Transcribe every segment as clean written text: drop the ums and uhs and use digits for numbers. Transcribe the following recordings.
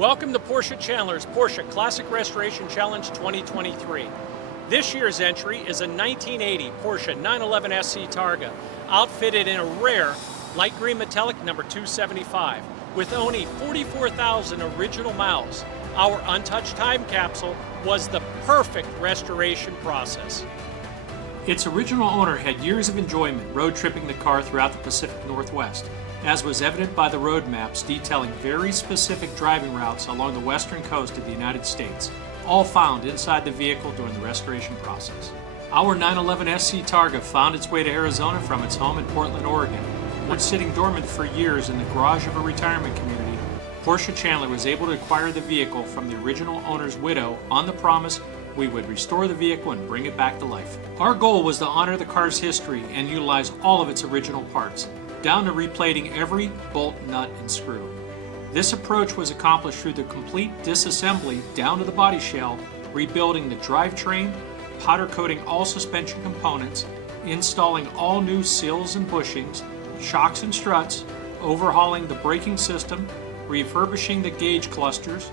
Welcome to Porsche Chandler's Porsche Classic Restoration Challenge 2023. This year's entry is a 1980 Porsche 911 SC Targa, outfitted in a rare light green metallic number 275. With only 44,000 original miles, our untouched time capsule was the perfect restoration process. Its original owner had years of enjoyment road tripping the car throughout the Pacific Northwest, as was evident by the road maps detailing very specific driving routes along the western coast of the United States, all found inside the vehicle during the restoration process. Our 911 SC Targa found its way to Arizona from its home in Portland, Oregon. Once sitting dormant for years in the garage of a retirement community, Porsche Chandler was able to acquire the vehicle from the original owner's widow on the promise we would restore the vehicle and bring it back to life. Our goal was to honor the car's history and utilize all of its original parts, down to replating every bolt, nut, and screw. This approach was accomplished through the complete disassembly down to the body shell, rebuilding the drivetrain, powder coating all suspension components, installing all new seals and bushings, shocks and struts, overhauling the braking system, refurbishing the gauge clusters,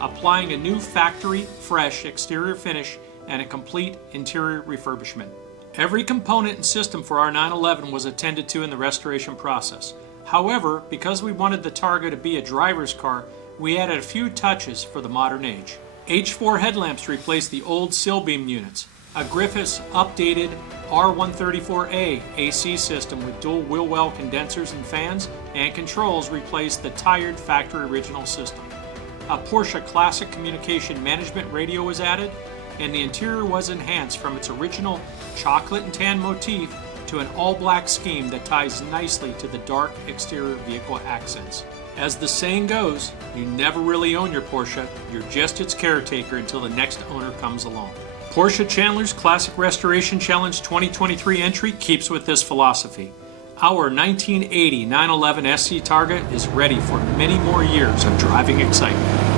applying a new factory fresh exterior finish, and a complete interior refurbishment. Every component and system for our 911 was attended to in the restoration process. However, because we wanted the Targa to be a driver's car, we added a few touches for the modern age. H4 headlamps replaced the old sill beam units. A Griffiths updated R134A AC system with dual wheel well condensers and fans and controls replaced the tired factory original system. A Porsche Classic communication management radio was added, and the interior was enhanced from its original chocolate and tan motif to an all-black scheme that ties nicely to the dark exterior vehicle accents. As the saying goes, you never really own your Porsche, you're just its caretaker until the next owner comes along. Porsche Chandler's Classic Restoration Challenge 2023 entry keeps with this philosophy. Our 1980 911 SC Targa is ready for many more years of driving excitement.